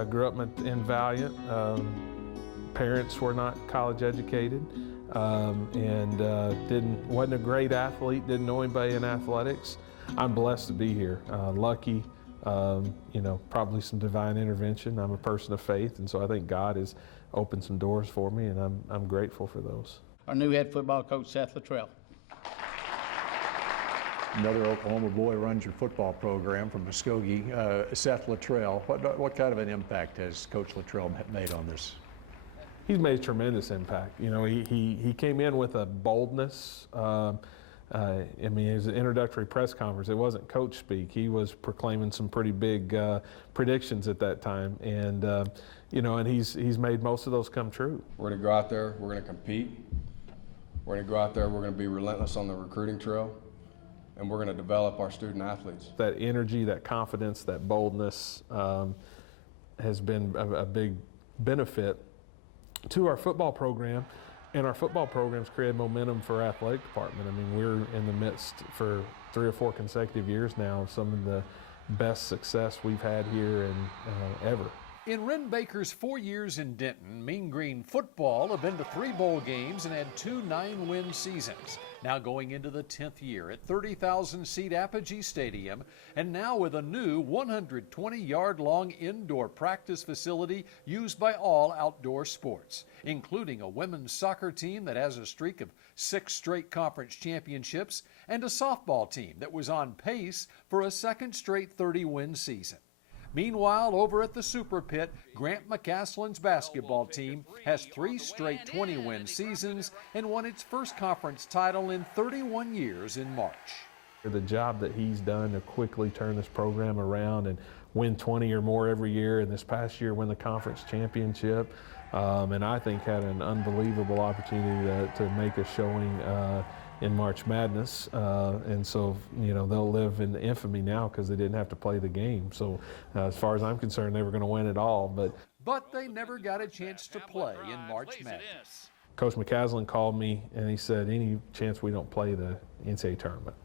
I grew up in Valiant. Parents were not college educated, and wasn't a great athlete, didn't know anybody in athletics. I'm blessed to be here, lucky, probably some divine intervention. I'm a person of faith, and so I think God has opened some doors for me, and I'm grateful for those. Our new head football coach, Seth Luttrell. Another Oklahoma boy runs your football program from Muskogee, Seth Luttrell. What kind of an impact has Coach Luttrell made on this? He's made a tremendous impact. You know, he came in with a boldness. His introductory press conference, it wasn't coach speak. He was proclaiming some pretty big predictions at that time, and and he's made most of those come true. We're going to go out there. We're going to compete. We're going to go out there. We're going to be relentless on the recruiting trail, and we're going to develop our student athletes. That energy, that confidence, that boldness has been a big benefit to our football program, and our football program's created momentum for our athletic department. I mean, we're in the midst for 3 or 4 consecutive years now of some of the best success we've had here ever. In Wren Baker's 4 years in Denton, Mean Green football have been to 3 bowl games and had 2 9-win seasons. Now going into the 10th year at 30,000-seat Apogee Stadium, and now with a new 120-yard-long indoor practice facility used by all outdoor sports, including a women's soccer team that has a streak of 6 straight conference championships and a softball team that was on pace for a 2nd straight 30-win season. Meanwhile, over at the Super Pit, Grant McCaslin's basketball team has 3 straight 20-win seasons and won its first conference title in 31 years in March. The job that he's done to quickly turn this program around and win 20 or more every year, and this past year win the conference championship, and I think had an unbelievable opportunity to make a showing in March Madness, and so they'll live in infamy now because they didn't have to play the game. So as far as I'm concerned, they were going to win it all. But they never got a chance to play in March Madness. Coach McCaslin called me and he said, "Any chance we don't play the NCAA tournament?"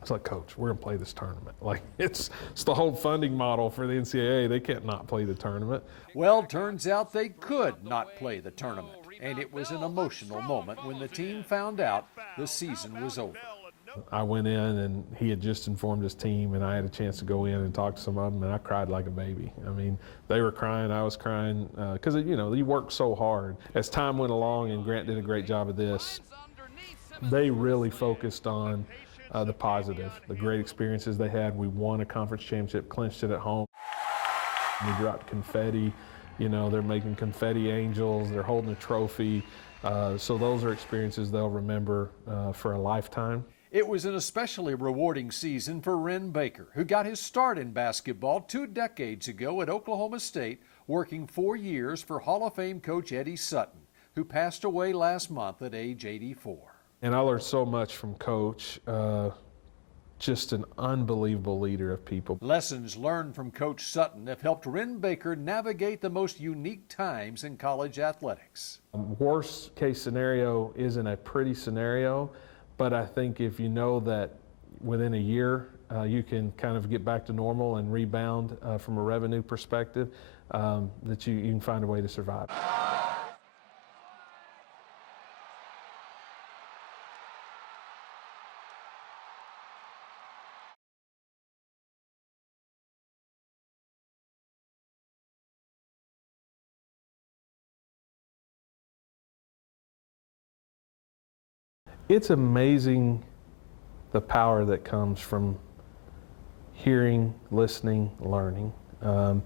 It's like, "Coach, we're going to play this tournament." Like, it's the whole funding model for the NCAA. They can't not play the tournament. Well, turns out they could not play the tournament. And it was an emotional moment when the team found out the season was over. I went in and he had just informed his team, and I had a chance to go in and talk to some of them, and I cried like a baby. I mean, they were crying, I was crying, because you work so hard. As time went along, and Grant did a great job of this, they really focused on the positive, the great experiences they had. We won a conference championship, clinched it at home. We dropped confetti. They're making confetti angels, they're holding a trophy. So those are experiences they'll remember for a lifetime. It was an especially rewarding season for Wren Baker, who got his start in basketball 2 decades ago at Oklahoma State, working 4 years for Hall of Fame coach Eddie Sutton, who passed away last month at age 84. And I learned so much from Coach. Just an unbelievable leader of people. Lessons learned from Coach Sutton have helped Wren Baker navigate the most unique times in college athletics. Worst case scenario isn't a pretty scenario, but I think if you know that within a year you can kind of get back to normal and rebound from a revenue perspective, that you can find a way to survive. It's amazing the power that comes from hearing, listening, learning, and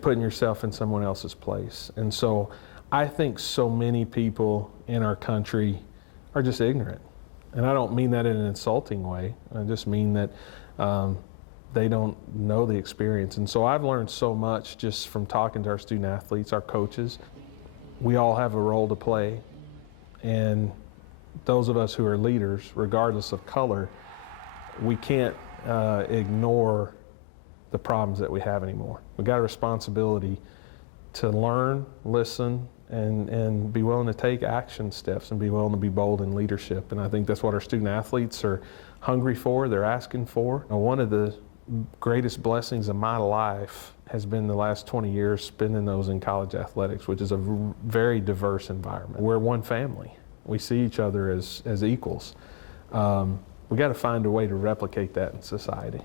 putting yourself in someone else's place. And so I think so many people in our country are just ignorant. And I don't mean that in an insulting way. I just mean that they don't know the experience. And so I've learned so much just from talking to our student athletes, our coaches. We all have a role to play. And those of us who are leaders, regardless of color, we can't ignore the problems that we have anymore. We've got a responsibility to learn, listen, and be willing to take action steps and be willing to be bold in leadership. And I think that's what our student athletes are hungry for, they're asking for. One of the greatest blessings of my life has been the last 20 years spending those in college athletics, which is a very diverse environment. We're one family. We see each other as equals. We got to find a way to replicate that in society.